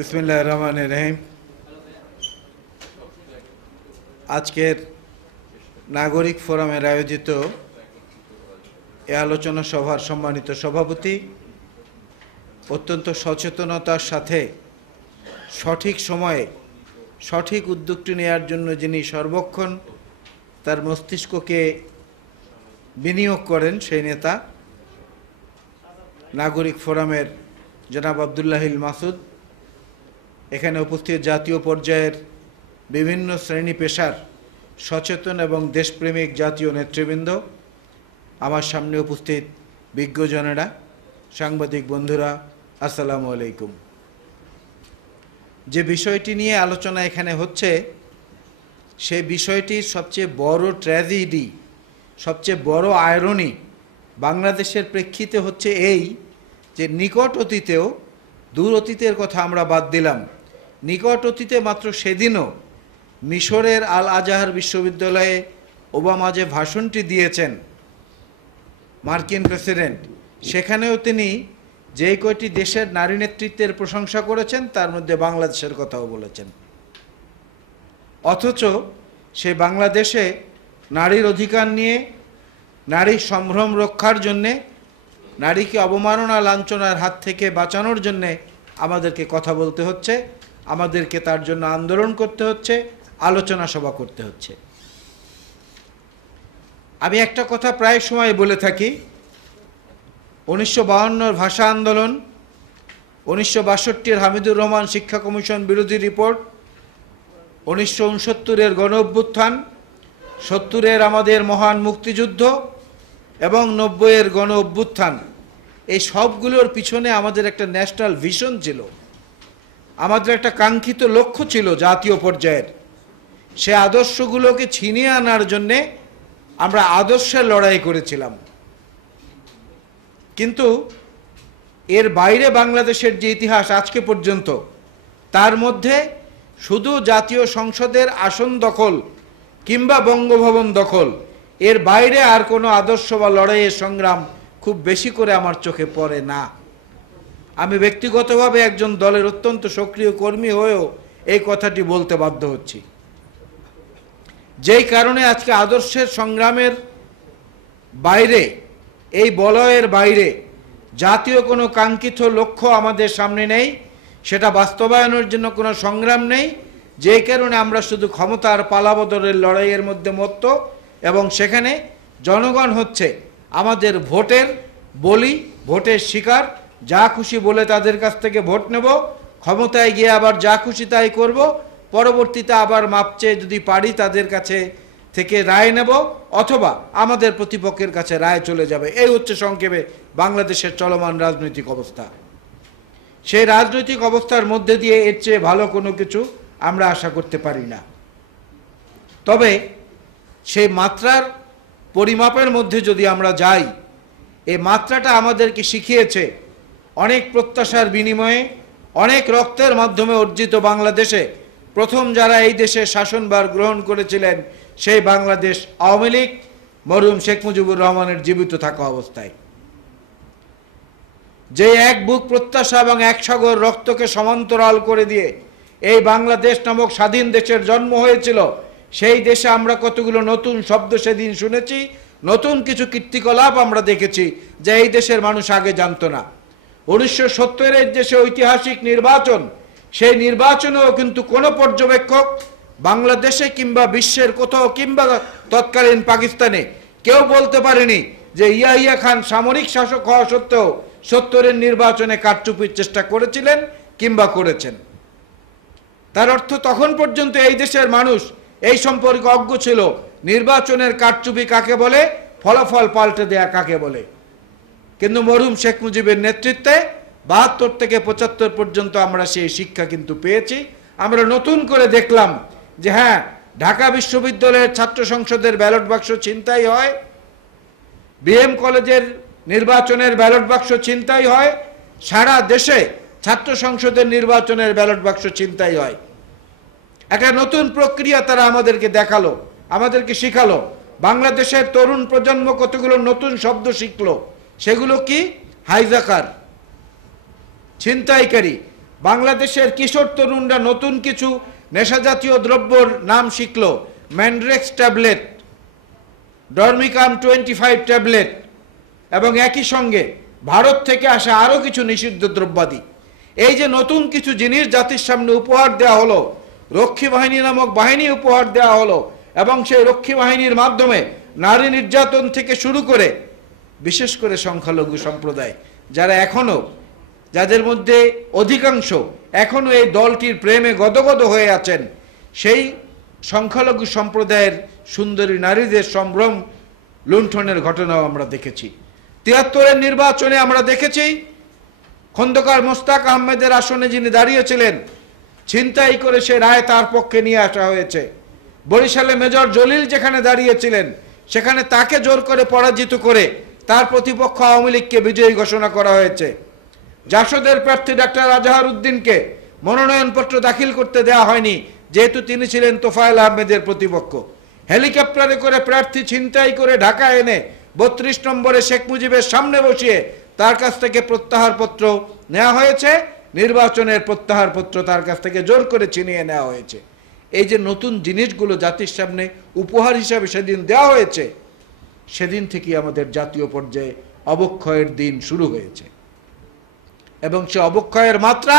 বিসমিল্লাহির রহমানির রহিম। আজকের নাগরিক ফোরামের আয়োজিত এ আলোচনা সভার সম্মানিত সভাপতি, অত্যন্ত সচেতনতার সাথে সঠিক সময়ে সঠিক উদ্যোগটি নেওয়ার জন্য যিনি সর্বক্ষণ তার মস্তিষ্ককে বিনিয়োগ করেন, সেই নেতা নাগরিক ফোরামের জনাব আব্দুল্লাহিল মাসুদ, এখানে উপস্থিত জাতীয় পর্যায়ের বিভিন্ন শ্রেণী পেশার সচেতন এবং দেশপ্রেমিক জাতীয় নেতৃবৃন্দ, আমার সামনে উপস্থিত বিজ্ঞজনেরা, সাংবাদিক বন্ধুরা, আসসালামু আলাইকুম। যে বিষয়টি নিয়ে আলোচনা এখানে হচ্ছে, সেই বিষয়টির সবচেয়ে বড় ট্র্যাজেডি, সবচেয়ে বড় আয়রনি বাংলাদেশের প্রেক্ষিতে হচ্ছে এই যে নিকট অতীতেও, দূর অতীতের কথা আমরা বাদ দিলাম, নিকট অতীতে মাত্র সেদিনও মিশরের আল আজহার বিশ্ববিদ্যালয়ে ওবামা যে ভাষণটি দিয়েছেন মার্কিন প্রেসিডেন্ট, সেখানেও তিনি যেই কয়টি দেশের নারী নেতৃত্বের প্রশংসা করেছেন তার মধ্যে বাংলাদেশের কথাও বলেছেন। অথচ সে বাংলাদেশে নারীর অধিকার নিয়ে, নারীর সম্ভ্রম রক্ষার জন্যে, নারীকে অবমাননা লাঞ্ছনার হাত থেকে বাঁচানোর জন্যে আমাদেরকে কথা বলতে হচ্ছে, আমাদেরকে তার জন্য আন্দোলন করতে হচ্ছে, আলোচনা সভা করতে হচ্ছে। আমি একটা কথা প্রায় সময় বলে থাকি, 1952 ভাষা আন্দোলন, 1962 হামিদুর রহমান শিক্ষা কমিশন বিরোধী রিপোর্ট, 1969 গণ অভ্যুত্থান, 70 আমাদের মহান মুক্তিযুদ্ধ এবং 90 গণ অভ্যুত্থান, এই সবগুলোর পিছনে আমাদের একটা ন্যাশনাল ভিশন ছিল, আমাদের একটা কাঙ্ক্ষিত লক্ষ্য ছিল জাতীয় পর্যায়ের। সে আদর্শগুলোকে ছিনিয়ে আনার জন্যে আমরা আদর্শের লড়াই করেছিলাম। কিন্তু এর বাইরে বাংলাদেশের যে ইতিহাস আজকে পর্যন্ত, তার মধ্যে শুধু জাতীয় সংসদের আসন দখল কিংবা বঙ্গভবন দখল, এর বাইরে আর কোনো আদর্শ বা লড়াইয়ের সংগ্রাম খুব বেশি করে আমার চোখে পড়ে না। আমি ব্যক্তিগতভাবে একজন দলের অত্যন্ত সক্রিয় কর্মী হয়েও এই কথাটি বলতে বাধ্য হচ্ছি। যেই কারণে আজকে আদর্শের সংগ্রামের বাইরে, এই বলয়ের বাইরে জাতীয় কোনো কাঙ্ক্ষিত লক্ষ্য আমাদের সামনে নেই, সেটা বাস্তবায়নের জন্য কোনো সংগ্রাম নেই। যেই কারণে আমরা শুধু ক্ষমতার পালাবদলের লড়াইয়ের মধ্যে মত্ত, এবং সেখানে জনগণ হচ্ছে আমাদের ভোটের বলি, ভোটের শিকার। যা খুশি বলে তাদের কাছ থেকে ভোট নেব, ক্ষমতায় গিয়ে আবার যা খুশি তাই করব, পরবর্তীতে আবার মাপ চেয়ে যদি পারি তাদের কাছে থেকে রায় নেব, অথবা আমাদের প্রতিপক্ষের কাছে রায় চলে যাবে। এই হচ্ছে সংক্ষেপে বাংলাদেশের চলমান রাজনৈতিক অবস্থা। সেই রাজনৈতিক অবস্থার মধ্যে দিয়ে এর চেয়ে ভালো কোনো কিছু আমরা আশা করতে পারি না। তবে সেই মাত্রার পরিমাপের মধ্যে যদি আমরা যাই, এই মাত্রাটা আমাদেরকে শিখিয়েছে অনেক প্রত্যাশার বিনিময়ে, অনেক রক্তের মাধ্যমে অর্জিত বাংলাদেশে প্রথম যারা এই দেশে শাসনভার গ্রহণ করেছিলেন, সেই বাংলাদেশ আওয়ামী লীগ, মরহুম শেখ মুজিবুর রহমানের জীবিত থাকা অবস্থায়। যে এক বুক প্রত্যাশা এবং এক সাগর রক্তকে সমান্তরাল করে দিয়ে এই বাংলাদেশ নামক স্বাধীন দেশের জন্ম হয়েছিল, সেই দেশে আমরা কতগুলো নতুন শব্দ সেদিন শুনেছি, নতুন কিছু কীর্তিকলাপ আমরা দেখেছি যে এই দেশের মানুষ আগে জানতো না। 1970-এর দেশে ঐতিহাসিক নির্বাচন, সেই নির্বাচনেও কিন্তু কোনো পর্যবেক্ষক বাংলাদেশে কিংবা বিশ্বের কোথাও কিংবা তৎকালীন পাকিস্তানে কেউ বলতে পারেনি যে ইয়াহিয়া খান সামরিক শাসক হওয়া সত্ত্বেও 70-এর নির্বাচনে কারচুপির চেষ্টা করেছিলেন কিংবা করেছেন। তার অর্থ তখন পর্যন্ত এই দেশের মানুষ এই সম্পর্কে অজ্ঞ ছিল, নির্বাচনের কারচুপি কাকে বলে, ফলাফল পাল্টে দেয়া কাকে বলে। কিন্তু মরহুম শেখ মুজিবের নেতৃত্বে 72 থেকে 75 পর্যন্ত আমরা সেই শিক্ষা কিন্তু পেয়েছি। আমরা নতুন করে দেখলাম যে হ্যাঁ, ঢাকা বিশ্ববিদ্যালয়ের ছাত্র সংসদের ব্যালট বাক্স ছিনতাই হয়, বিএম কলেজের নির্বাচনের ব্যালট বাক্স ছিনতাই হয়, সারা দেশে ছাত্র সংসদের নির্বাচনের ব্যালট বাক্স ছিনতাই হয়। একটা নতুন প্রক্রিয়া তারা আমাদেরকে দেখালো, আমাদেরকে শিখালো। বাংলাদেশের তরুণ প্রজন্ম কতগুলো নতুন শব্দ শিখলো। সেগুলো কি? হাইজাকার, ছিনতাইকারী, বাংলাদেশের কিশোর তরুণরা নতুন কিছু নেশাজাতীয় দ্রব্যর নাম শিখল, ম্যান্ড্রেক্স ট্যাবলেট, ডরমিকাম 25 ট্যাবলেট, এবং একই সঙ্গে ভারত থেকে আসা আরও কিছু নিষিদ্ধ দ্রব্যাদি। এই যে নতুন কিছু জিনিস জাতির সামনে উপহার দেওয়া হলো, রক্ষী বাহিনী নামক বাহিনী উপহার দেওয়া হলো, এবং সেই রক্ষী বাহিনীর মাধ্যমে নারী নির্যাতন থেকে শুরু করে বিশেষ করে সংখ্যালঘু সম্প্রদায় যারা এখনো, যাদের মধ্যে অধিকাংশ এখনো এই দলটির প্রেমে গদগদ হয়ে আছেন, সেই সংখ্যালঘু সম্প্রদায়ের সুন্দরী নারীদের সম্ভ্রম লুণ্ঠনের ঘটনাও আমরা দেখেছি। ৭৩-এর নির্বাচনে আমরা দেখেছি খন্দকার মোস্তাক আহমেদের আসনে যিনি দাঁড়িয়েছিলেন, ছিনতাই করে সে রায় তার পক্ষে নিয়ে আসা হয়েছে। বরিশালে মেজর জলিল যেখানে দাঁড়িয়েছিলেন, সেখানে তাকে জোর করে পরাজিত করে তার প্রতিপক্ষ আওয়ামী লীগকে বিজয়ী ঘোষণা করা হয়েছে। জাসদের প্রার্থী ডাক্তার আজহার উদ্দিনকে মনোনয়নপত্র দাখিল করতে দেওয়া হয়নি, যেহেতু তিনি ছিলেন তোফায়েল আহমেদের প্রতিপক্ষ। হেলিকপ্টারে করে প্রার্থী ছিনতাই করে ঢাকা এনে ৩২ নম্বরে শেখ মুজিবের সামনে বসিয়ে তার কাছ থেকে প্রত্যাহারপত্র নেওয়া হয়েছে, নির্বাচনের প্রত্যাহারপত্র তার কাছ থেকে জোর করে ছিনিয়ে নেওয়া হয়েছে। এই যে নতুন জিনিসগুলো জাতির সামনে উপহার হিসাবে সেদিন দেওয়া হয়েছে, সেদিন থেকেই আমাদের জাতীয় পর্যায়ে অবক্ষয়ের দিন শুরু হয়েছে, এবং সে অবক্ষয়ের মাত্রা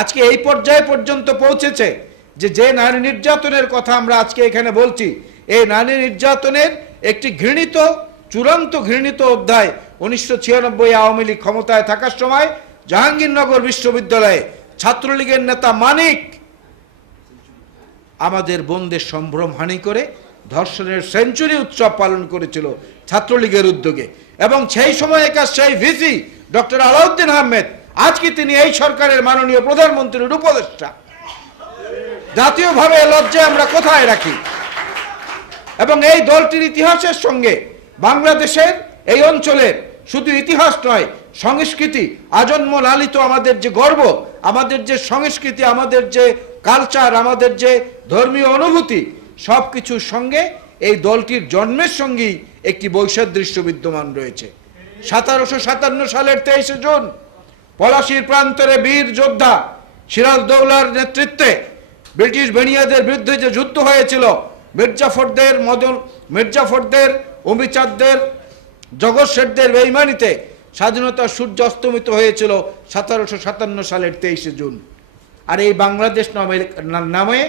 আজকে এই পর্যায়ে পর্যন্ত পৌঁছেছে যে নারী নির্যাতনের কথা আমরা আজকে এখানে বলছি, এই নারী নির্যাতনের একটি ঘৃণিত, চূড়ান্ত ঘৃণিত অধ্যায় 1996 আওয়ামী লীগ ক্ষমতায় থাকার সময় জাহাঙ্গীরনগর বিশ্ববিদ্যালয়ে ছাত্রলীগের নেতা মানিক আমাদের বোনদের সম্ভ্রম হানি করে ধর্ষণের সেঞ্চুরি উৎসব পালন করেছিল ছাত্রলীগের উদ্যোগে, এবং সেই সময়কার সেই ভিসি ডক্টর আলাউদ্দিন আহমেদ আজকে তিনি এই সরকারের মাননীয় প্রধানমন্ত্রীর উপদেষ্টা। জাতীয়ভাবে লজ্জা আমরা কোথায় রাখি? এবং এই দলটির ইতিহাসের সঙ্গে বাংলাদেশের এই অঞ্চলের শুধু ইতিহাস নয়, সংস্কৃতি, আজন্ম লালিত আমাদের যে গর্ব, আমাদের যে সংস্কৃতি, আমাদের যে কালচার, আমাদের যে ধর্মীয় অনুভূতি, সব কিছুর সঙ্গে এই দলটির জন্মের সঙ্গেই একটি বৈসাদৃশ্য বিদ্যমান রয়েছে। 1757 সালের 23 জুন পলাশীর প্রান্তরে বীর যোদ্ধা সিরাজদৌলার নেতৃত্বে ব্রিটিশ বেনিয়াদের বিরুদ্ধে যে যুদ্ধ হয়েছিল, মির্জাফরদের, অমিচাঁদদের, জগৎ শেঠদের বেইমানিতে স্বাধীনতার সূর্য অস্তমিত হয়েছিল 1757 সালের 23 জুন। আর এই বাংলাদেশ নামে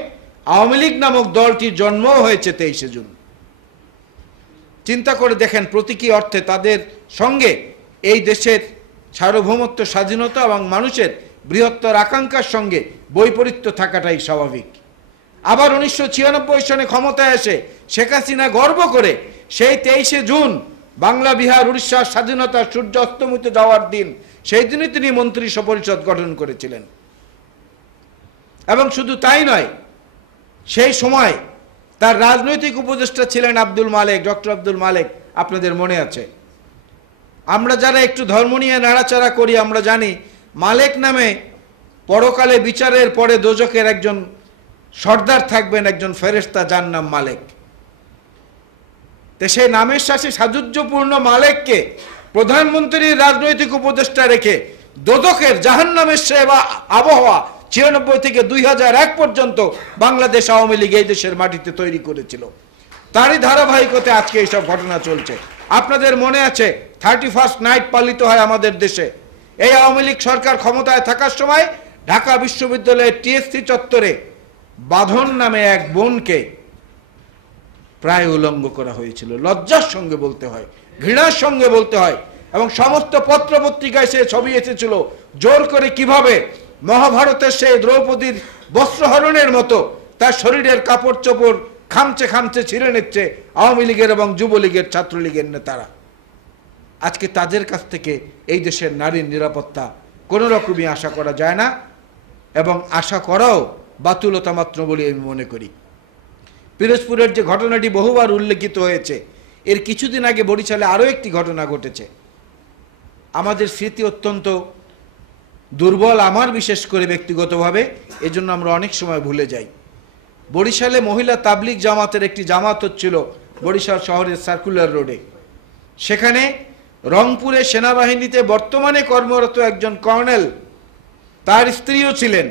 আওয়ামী লীগ নামক দলটির জন্ম হয়েছে 23 জুন। চিন্তা করে দেখেন প্রতীকী অর্থে তাদের সঙ্গে এই দেশের সার্বভৌমত্ব, স্বাধীনতা এবং মানুষের বৃহত্তর আকাঙ্ক্ষার সঙ্গে বৈপরীত্য থাকাটাই স্বাভাবিক। আবার 1996 সনে ক্ষমতায় এসে শেখ হাসিনা গর্ব করে সেই 23 জুন বাংলা, বিহার, উড়িষ্যার স্বাধীনতার সূর্য অস্তমিত যাওয়ার দিন, সেই দিনই তিনি মন্ত্রী পরিষদ গঠন করেছিলেন। এবং শুধু তাই নয়, সেই সময় তার রাজনৈতিক উপদেষ্টা ছিলেন আব্দুল মালেক, ডক্টর আব্দুল মালেক, আপনাদের মনে আছে। আমরা যারা একটু ধর্ম নিয়ে নাড়াচাড়া করি, আমরা জানি মালেক নামে পরকালে বিচারের পরে দোজখের একজন সর্দার থাকবেন, একজন ফেরেশতা, যার নাম মালেক। তো সেই নামের সাথে সাযুজ্যপূর্ণ মালেককে প্রধানমন্ত্রীর রাজনৈতিক উপদেষ্টা রেখে দোজখের, জাহান্নামের সেবা আবহাওয়া 96 থেকে 2001 পর্যন্ত বাংলাদেশ আওয়ামী লীগ এই দেশের মাটিতে তৈরি করেছিল। তারই ধারাবাহিকতায় আজকে এইসব ঘটনা চলছে। আপনাদের মনে আছে 31st নাইট পালিত হয় আমাদের দেশে। এই আওয়ামী লীগ সরকার ক্ষমতায় থাকার সময় ঢাকা বিশ্ববিদ্যালয়ের টিএসসি চত্বরে বাঁধন নামে এক বোনকে প্রায় উলঙ্গ করা হয়েছিল। লজ্জার সঙ্গে বলতে হয়, ঘৃণার সঙ্গে বলতে হয়, এবং সমস্ত পত্র পত্রিকায় সে ছবি এসেছিল জোর করে কিভাবে মহাভারতের সেই দ্রৌপদীর বস্ত্রহরণের মতো তার শরীরের কাপড় চোপড় খামচে খামচে ছিঁড়ে নিচ্ছে আওয়ামী লীগের এবং যুবলীগের, ছাত্রলীগের নেতারা। আজকে তাদের কাছ থেকে এই দেশের নারীর নিরাপত্তা কোনো রকমই আশা করা যায় না, এবং আশা করাও বাতুলতা মাত্র বলে আমি মনে করি। পিরোজপুরের যে ঘটনাটি বহুবার উল্লেখিত হয়েছে, এর কিছুদিন আগে বরিশালে আরও একটি ঘটনা ঘটেছে। আমাদের স্মৃতি অত্যন্ত দুর্বল, আমার বিশেষ করে ব্যক্তিগতভাবে, এজন্য আমরা অনেক সময় ভুলে যাই। বরিশালে মহিলা তাবলিগ জামাতের একটি জামাত হচ্ছিল বরিশাল শহরের সার্কুলার রোডে। সেখানে রংপুরে সেনাবাহিনীতে বর্তমানে কর্মরত একজন কর্নেল তার স্ত্রীও ছিলেন।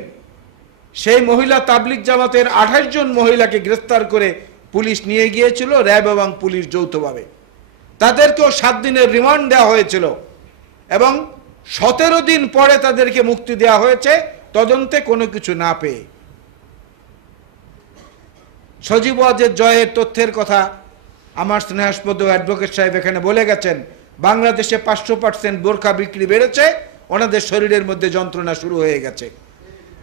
সেই মহিলা তাবলিগ জামাতের 28 জন মহিলাকে গ্রেফতার করে পুলিশ নিয়ে গিয়েছিল, র্যাব এবং পুলিশ যৌথভাবে। তাদেরকেও 7 দিনের রিমান্ড দেওয়া হয়েছিল এবং 17 দিন পরে তাদেরকে মুক্তি দেওয়া হয়েছে, তদন্তে কোনো কিছু না পেয়ে। সজীব ওয়াজেদ জয়ের তথ্যের কথা আমার স্নেহাস্পদ অ্যাডভোকেট সাহেব এখানে বলে গেছেন। বাংলাদেশে 500% বোরকা বিক্রি বেড়েছে, ওনাদের শরীরের মধ্যে যন্ত্রণা শুরু হয়ে গেছে।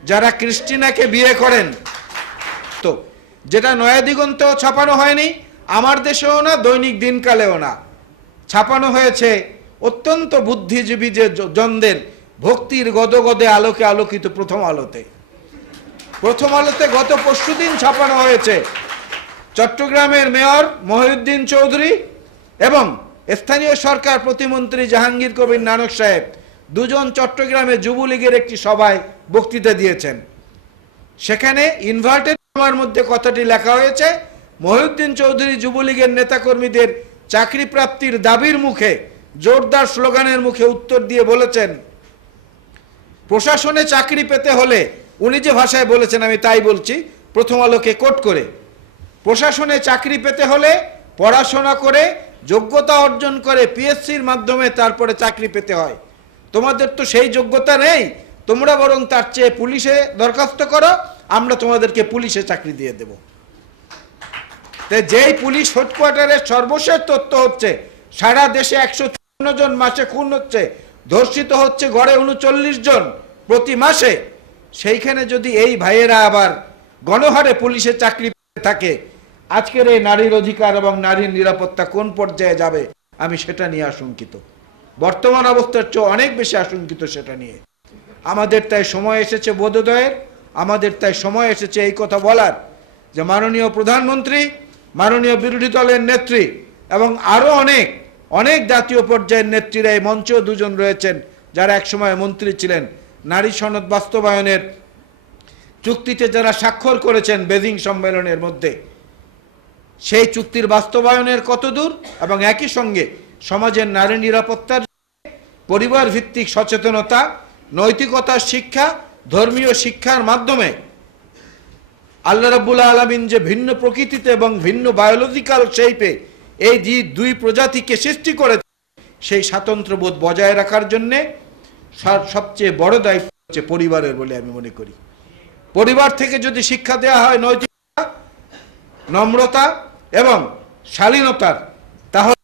যারা ক্রিস্টিনাকে বিয়ে করেন, তো যেটা নয়া দিগন্তেও ছাপানো হয়নি, আমার দেশেও না, দৈনিক দিনকালেও না, ছাপানো হয়েছে অত্যন্ত বুদ্ধিজীবী যে জনদের ভক্তির গদগদে আলোকে আলোকিত প্রথম আলোতে। প্রথম আলোতে গত পরশুদিন ছাপানো হয়েছে চট্টগ্রামের মেয়র মহিউদ্দিন চৌধুরী এবং স্থানীয় সরকার প্রতিমন্ত্রী জাহাঙ্গীর কবির নানক সাহেব দুজন চট্টগ্রামে যুবলীগের একটি সভায় বক্তৃতা দিয়েছেন। সেখানে ইনভার্টেড কমার মধ্যে কথাটি লেখা হয়েছে, মহিউদ্দিন চৌধুরী যুবলীগের নেতাকর্মীদের চাকরি প্রাপ্তির দাবির মুখে জোরদার স্লোগানের মুখে উত্তর দিয়ে বলেছেন, প্রশাসনে চাকরি পেতে হলে, উনি যে ভাষায় বলেছেন আমি তাই বলছি প্রথম আলোকে কোট করে, প্রশাসনে চাকরি পেতে হলে পড়াশোনা করে যোগ্যতা অর্জন করে পিএসসির মাধ্যমে তারপরে চাকরি পেতে হয়। তোমাদের তো সেই যোগ্যতা নেই, তোমরা বরং তার চেয়ে পুলিশে দরখাস্ত করো, আমরা তোমাদেরকে পুলিশে চাকরি দিয়ে দেব। তাই যেই পুলিশ হেডকোয়ার্টারের সর্বশেষ তথ্য হচ্ছে সারা দেশে 154 জন মাসে খুন হচ্ছে, ধর্ষিত হচ্ছে গড়ে 39 জন প্রতি মাসে, সেইখানে যদি এই ভাইয়েরা আবার গণহারে পুলিশে চাকরি পেতে থাকে, আজকের এই নারীর অধিকার এবং নারীর নিরাপত্তা কোন পর্যায়ে যাবে আমি সেটা নিয়ে আশঙ্কিত। বর্তমান অবস্থার চেয়ে অনেক বেশি আশঙ্কিত সেটা নিয়ে। আমাদের তাই সময় এসেছে বোধোদয়ের, আমাদের তাই সময় এসেছে এই কথা বলার যে মাননীয় প্রধানমন্ত্রী, মাননীয় বিরোধী দলের নেত্রী এবং আরো অনেক অনেক জাতীয় পর্যায়ের নেত্রীরা এই মঞ্চেও দুজন রয়েছেন যারা একসময় মন্ত্রী ছিলেন, নারী সনদ বাস্তবায়নের চুক্তিতে যারা স্বাক্ষর করেছেন বেজিং সম্মেলনের মধ্যে, সেই চুক্তির বাস্তবায়নের কতদূর এবং একই সঙ্গে সমাজের নারী নিরাপত্তার পরিবার ভিত্তিক সচেতনতা, নৈতিকতার শিক্ষা, ধর্মীয় শিক্ষার মাধ্যমে আল্লাহ রাব্বুল আলামিন যে ভিন্ন প্রকৃতিতে এবং ভিন্ন বায়োলজিক্যাল শেপে এই দুই প্রজাতিকে সৃষ্টি করেছে, সেই স্বাতন্ত্র্যবোধ বজায় রাখার জন্যে সবচেয়ে বড় দায়িত্ব হচ্ছে পরিবারের বলে আমি মনে করি। পরিবার থেকে যদি শিক্ষা দেওয়া হয় নৈতিকতা, নম্রতা এবং শালীনতার, তাহলে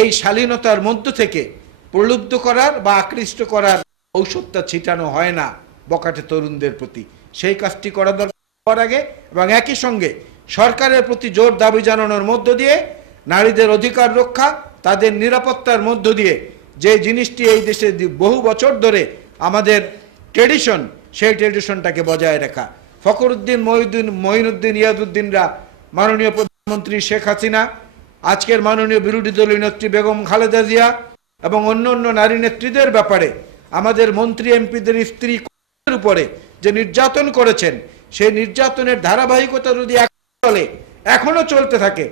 এই শালীনতার মধ্য থেকে প্রলুব্ধ করার বা আকৃষ্ট করার ঔষধটা ছিটানো হয় না বকাটে তরুণদের প্রতি। সেই কাজটি করা দরকার আগে, এবং একই সঙ্গে সরকারের প্রতি জোর দাবি জানানোর মধ্য দিয়ে নারীদের অধিকার রক্ষা, তাদের নিরাপত্তার মধ্য দিয়ে যে জিনিসটি এই দেশে বহু বছর ধরে আমাদের ট্রেডিশন, সেই ট্রেডিশনটাকে বজায় রাখা। ফখরুদ্দিন, মঈনুদ্দিন, ইয়াজউদ্দিনরা, মাননীয় প্রধানমন্ত্রী শেখ হাসিনা, আজকের মাননীয় বিরোধী দলীয় নেত্রী বেগম খালেদা জিয়া এবং অন্য অন্য নারী নেত্রীদের ব্যাপারে আমাদের মন্ত্রী এমপিদের স্ত্রী উপরে যে নির্যাতন করেছেন, সেই নির্যাতনের ধারাবাহিকতা যদি এখনো চলতে থাকে,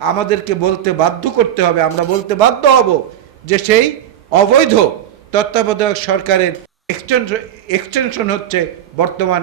আমাদেরকে বলতে বাধ্য করতে হবে, আমরা বলতে বাধ্য হব যে সেই অবৈধ তত্ত্বাবধায়ক সরকারের এক্সটেনশন হচ্ছে বর্তমান